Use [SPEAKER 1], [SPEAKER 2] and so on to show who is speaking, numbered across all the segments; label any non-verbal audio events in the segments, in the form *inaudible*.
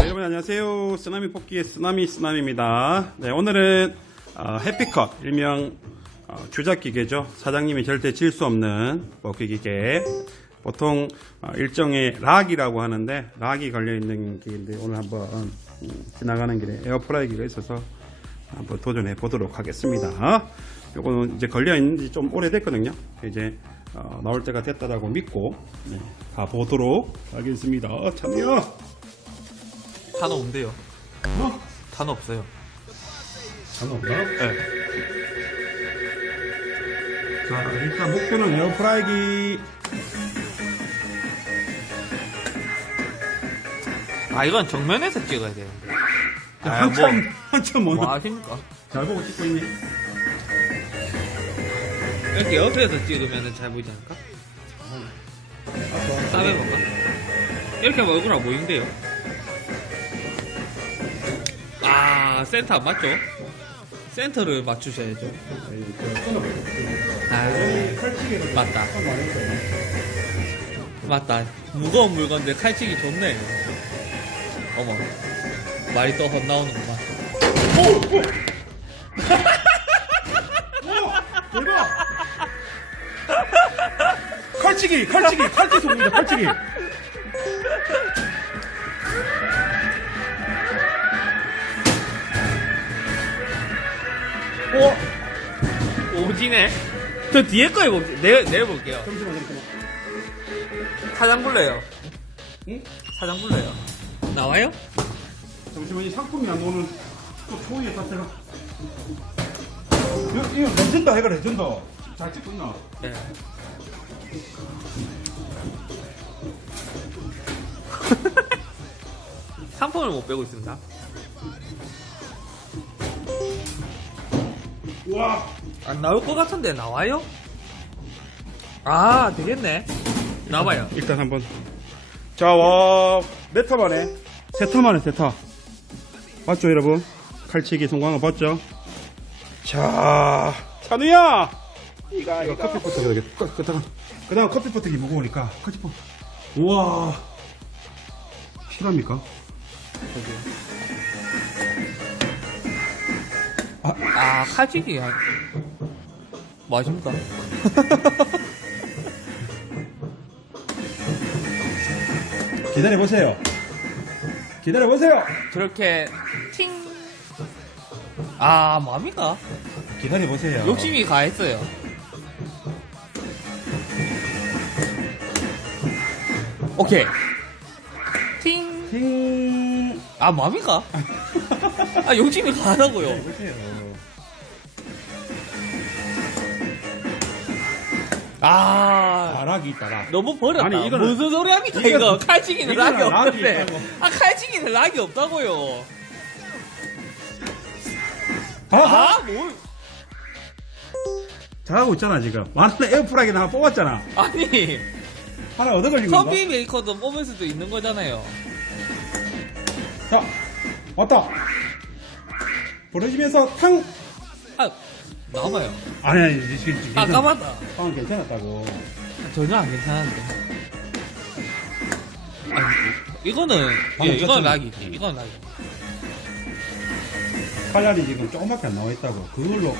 [SPEAKER 1] 네, 여러분 안녕하세요. 쓰나미 뽑기의 쓰나미 쓰나미입니다. 네, 오늘은 어, 해피컷 일명 어, 조작 기계죠. 사장님이 절대 질 수 없는 뽑기 기계. 보통 어, 일종의 락이라고 하는데 락이 걸려 있는 기계인데 오늘 한번 음, 지나가는 길에 에어프라이기가 있어서 한번 도전해 보도록 하겠습니다. 요거는 이제 걸려 있는지 좀 오래됐거든요. 이제 어, 나올 때가 됐다라고 믿고 네, 가보도록 하겠습니다. 참여.
[SPEAKER 2] 단어 없대요.
[SPEAKER 1] 어?
[SPEAKER 2] 단어 없어요.
[SPEAKER 1] 상관없나?
[SPEAKER 2] 네.
[SPEAKER 1] 자, 일단 목표는 에어프라이기.
[SPEAKER 2] 아 이건 정면에서 찍어야 돼요. 아,
[SPEAKER 1] 한참, 한참
[SPEAKER 2] 뭐,
[SPEAKER 1] 뭐.
[SPEAKER 2] 뭐 하십니까?
[SPEAKER 1] 잘 보고 찍고 있니?
[SPEAKER 2] 이렇게 옆에서 찍으면 잘 보이지 않을까? 싸매 볼까? 이렇게 하면 얼굴 안 보이는데요? 아 센터 안 맞죠? 센터를 맞추셔야죠. 아 맞다. 맞다. 무거운 물건데 칼치기 좋네. 어머. 말이 또 헛나오는구만.
[SPEAKER 1] 칼치기, 칼치기, 칼치 소금이다, 칼치기.
[SPEAKER 2] 오! 오지네? 저 뒤에 거 해볼게요. 내, 내볼게요.
[SPEAKER 1] 잠시만, 잠시만.
[SPEAKER 2] 사장 불러요.
[SPEAKER 1] 응?
[SPEAKER 2] 사장 불러요. 나와요?
[SPEAKER 1] 잠시만, 이 상품이 안 오는 또 초이의 사태가. 이거, 이거 레전더 해가 레전더. 잘 찍고 있나?
[SPEAKER 2] 네. 상품을 못 빼고 있습니다.
[SPEAKER 1] 우와!
[SPEAKER 2] 안 나올 것 같은데 나와요? 아, 되겠네. 나와봐요.
[SPEAKER 1] 일단 한번. 자, 와, 몇타 만에? 세타 만에, 세 타. 맞죠, 여러분? 칼치기 성공한 거 봤죠? 자, 찬우야! 이거, 이거 커피 포트기 되겠다. 그, 다음 그 다음 커피 포트기 무거우니까. 커피 포트. 우와. 실합니까?
[SPEAKER 2] 아, 칼치기. 아, 뭐 하십니까? *laughs*
[SPEAKER 1] 기다려 보세요. 기다려 보세요.
[SPEAKER 2] 저렇게, 팅! 아, 뭡니까?
[SPEAKER 1] 기다려 보세요.
[SPEAKER 2] 욕심이 가했어요. 오케이. 팅.
[SPEAKER 1] 팅.
[SPEAKER 2] 아, 뭡니까? *laughs* 아, 욕심이 가하다고요.
[SPEAKER 1] 보세요.
[SPEAKER 2] 아,
[SPEAKER 1] 나락이 있다, 락.
[SPEAKER 2] 너무 버렸다.
[SPEAKER 1] 아니, 이거는-
[SPEAKER 2] 무슨 소리 합니까,
[SPEAKER 1] 이거는-
[SPEAKER 2] 이거? 칼치기는
[SPEAKER 1] 이거는
[SPEAKER 2] 락이
[SPEAKER 1] 락이
[SPEAKER 2] 없는데.
[SPEAKER 1] 있다고.
[SPEAKER 2] 아, 칼치기는 락이 없다고요.
[SPEAKER 1] 아, 아.
[SPEAKER 2] 아, 뭘.
[SPEAKER 1] 잘하고 있잖아, 지금. 많은 에어프라이기 하나 뽑았잖아.
[SPEAKER 2] 아니,
[SPEAKER 1] 하나 얻어 건가?
[SPEAKER 2] 커피 메이커도 뽑을 수도 있는 거잖아요.
[SPEAKER 1] 자, 왔다. 부러지면서 탕.
[SPEAKER 2] 아, 나와봐요.
[SPEAKER 1] 아니, 아니, 지금, 지금.
[SPEAKER 2] 아, 까맣다.
[SPEAKER 1] 방금 괜찮았다고.
[SPEAKER 2] 전혀 안 괜찮은데. 아니, 이거는, 예,
[SPEAKER 1] 방금
[SPEAKER 2] 이건
[SPEAKER 1] 쳤잖아.
[SPEAKER 2] 락이지. 이건 락이.
[SPEAKER 1] 칼날이 지금 조금밖에 안 나와 있다고. 그걸로.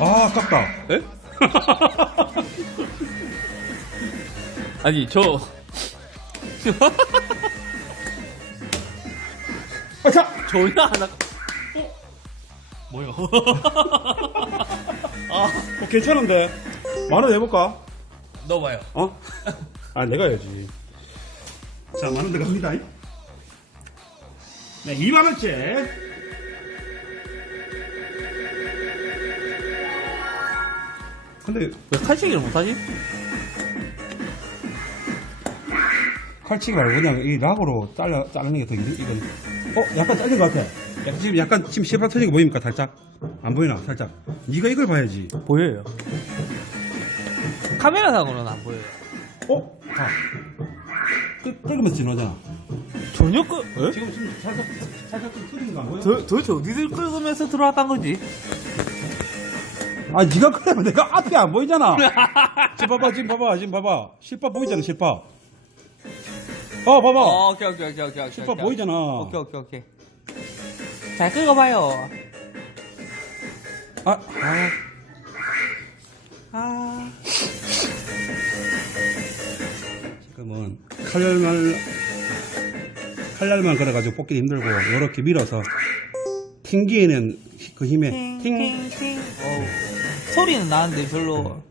[SPEAKER 1] 아, 아깝다.
[SPEAKER 2] 에? *laughs* 아니, 저,
[SPEAKER 1] 아, 자!
[SPEAKER 2] 전혀 안 아까. 뭐야? 아,
[SPEAKER 1] 어, 괜찮은데. 만원 해볼까?
[SPEAKER 2] 넣어봐요.
[SPEAKER 1] 어? 아, 내가 해야지. 자, 만원 들어갑니다. 네, 2만원째. 근데
[SPEAKER 2] 왜 칼치기를 못하지?
[SPEAKER 1] 칼치기 말고 그냥 이 락으로 잘라, 자르는 게 더 이건. 어? 약간 잘린 것 같아. 약간 지금 약간 지금 실밥 터진 거 보입니까? 살짝? 안 보이나? 살짝. 네가 이걸 봐야지.
[SPEAKER 2] 보여요. 카메라상으로는 안 보여요.
[SPEAKER 1] 어? 아. 끄, 끄면서 지나잖아.
[SPEAKER 2] 전혀 끄,
[SPEAKER 1] 지금 지금 살짝 살짝 좀 흐린 거안 보여?
[SPEAKER 2] 도, 도대체 어디를 끄면서 들어왔단 거지?
[SPEAKER 1] 아 네가 그러면 내가 앞이 안 보이잖아. *laughs* 지금 봐봐 지금 봐봐 지금 봐봐 실밥 보이잖아 실밥. 어 봐봐
[SPEAKER 2] 어, 오케이, 오케이, 오케이, 오케이. 오케이,
[SPEAKER 1] 실밥
[SPEAKER 2] 오케이.
[SPEAKER 1] 보이잖아.
[SPEAKER 2] 오케이, 오케이, 오케이. 잘 끄고봐요.
[SPEAKER 1] 아, 아
[SPEAKER 2] 아.
[SPEAKER 1] 지금은 칼날만 칼날만 걸어가지고 뽑기 힘들고 이렇게 밀어서 튕기에는 그 힘에 팅.
[SPEAKER 2] 팅팅팅. 어우. 소리는 나는데 별로.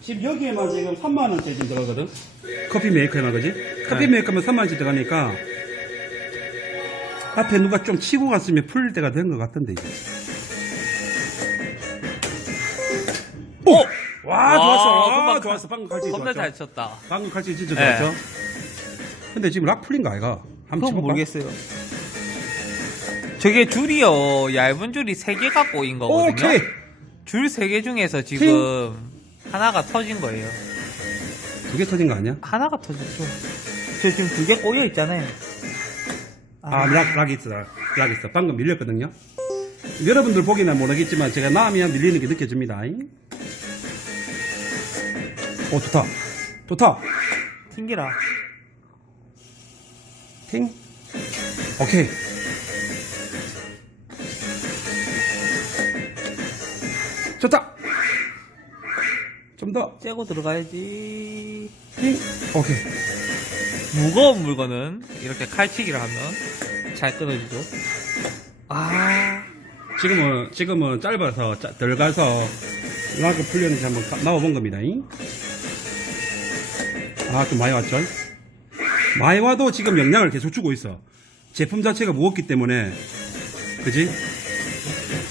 [SPEAKER 1] 지금 여기에만 지금 3만 원짜리 지금 들어가거든. 커피 메이커에만 그지? 커피 메이커면 3만 원짜리 들어가니까 앞에 누가 좀 치고 갔으면 풀릴 때가 된 것 같던데 이제. 오! 와,
[SPEAKER 2] 와,
[SPEAKER 1] 좋았어. 아,
[SPEAKER 2] 금방
[SPEAKER 1] 좋았어. 방금 칼치
[SPEAKER 2] 겁나
[SPEAKER 1] 좋았죠.
[SPEAKER 2] 잘 쳤다.
[SPEAKER 1] 방금 칼치 진짜
[SPEAKER 2] 네.
[SPEAKER 1] 좋았죠. 근데 지금 락 풀린 거 아이가? 한번
[SPEAKER 2] 그건
[SPEAKER 1] 쳐볼까?
[SPEAKER 2] 모르겠어요. 저게 줄이요. 얇은 줄이 3개가 꼬인 거거든요.
[SPEAKER 1] 오케이.
[SPEAKER 2] 줄 3개 중에서 지금 하나가 터진 거예요.
[SPEAKER 1] 두 개 터진 거 아니야?
[SPEAKER 2] 하나가 터졌죠. 저 지금 두 개 꼬여 있잖아요.
[SPEAKER 1] 아, 락, 락 있어, 락, 락 있어. 방금 밀렸거든요. 여러분들 보기는 모르겠지만 제가 나면 밀리는 게 느껴집니다. 오, 좋다. 좋다.
[SPEAKER 2] 튕기라.
[SPEAKER 1] 팅. 오케이. 좋다. 좀 더.
[SPEAKER 2] 째고 들어가야지.
[SPEAKER 1] 팅. 오케이.
[SPEAKER 2] 무거운 물건은 이렇게 칼치기를 하면 잘 끊어지죠. 아,
[SPEAKER 1] 지금은, 지금은 짧아서, 짜- 덜 가서, 락을 풀렸는지 한번 가- 나와본 겁니다. 아, 좀 많이 왔죠? 많이 와도 지금 영향을 계속 주고 있어. 제품 자체가 무겁기 때문에. 그지?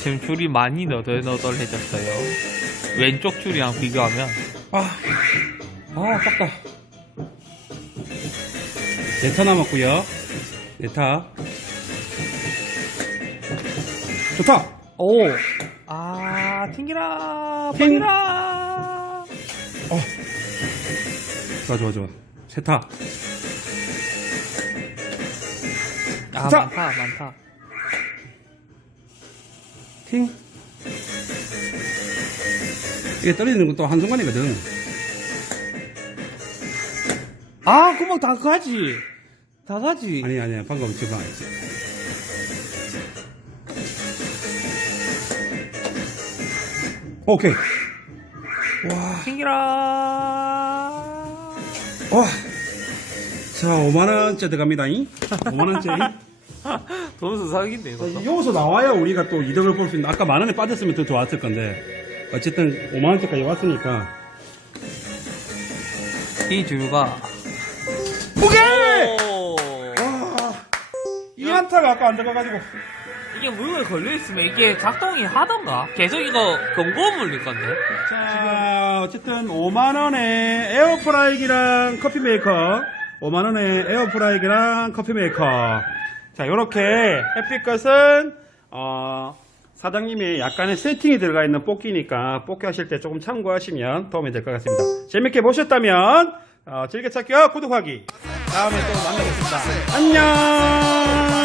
[SPEAKER 2] 지금 줄이 많이 너덜너덜해졌어요. 왼쪽 줄이랑 비교하면
[SPEAKER 1] 아, 아, 아깝다. 네타 남았고요 네타. 좋다.
[SPEAKER 2] 오, 아, 튕기라,
[SPEAKER 1] 튕.
[SPEAKER 2] 튕기라.
[SPEAKER 1] 어. 좋아, 좋아, 좋아. 세타.
[SPEAKER 2] 아,
[SPEAKER 1] 자.
[SPEAKER 2] 많다, 많다.
[SPEAKER 1] 팅. 이게 떨어지는 것도 한순간이거든.
[SPEAKER 2] 아, 구멍 다 가지. 다 가지.
[SPEAKER 1] 아니, 아니야. 방금 지금 안 했지. 오케이. 와,
[SPEAKER 2] 튕기라.
[SPEAKER 1] 와. 자, 5만원째 들어갑니다. 5만원째. *laughs*
[SPEAKER 2] 돈수 사기인데, 이것도.
[SPEAKER 1] 여기서 나와야 우리가 또 이득을 볼 수 있는, 아까 만 원에 빠졌으면 더 좋았을 건데. 어쨌든 5만원째까지 왔으니까.
[SPEAKER 2] 이 줄과.
[SPEAKER 1] 오케이!
[SPEAKER 2] 오!
[SPEAKER 1] 이 한타가 아까 안 들어가가지고.
[SPEAKER 2] 이게 물건에 걸려있으면 이게 작동이 하던가? 계속 이거 검고 물릴 건데?
[SPEAKER 1] 자, 어쨌든 5만원에 에어프라이기랑 커피 메이커. 5만원에 에어프라이기랑 커피 메이커. 자, 요렇게 해피컷은, 어, 사장님이 약간의 세팅이 들어가 있는 뽑기니까 뽑기 하실 때 조금 참고하시면 도움이 될 것 같습니다. 재밌게 보셨다면, 어, 즐겨찾기와 구독하기. 다음에 또 만나겠습니다. 안녕!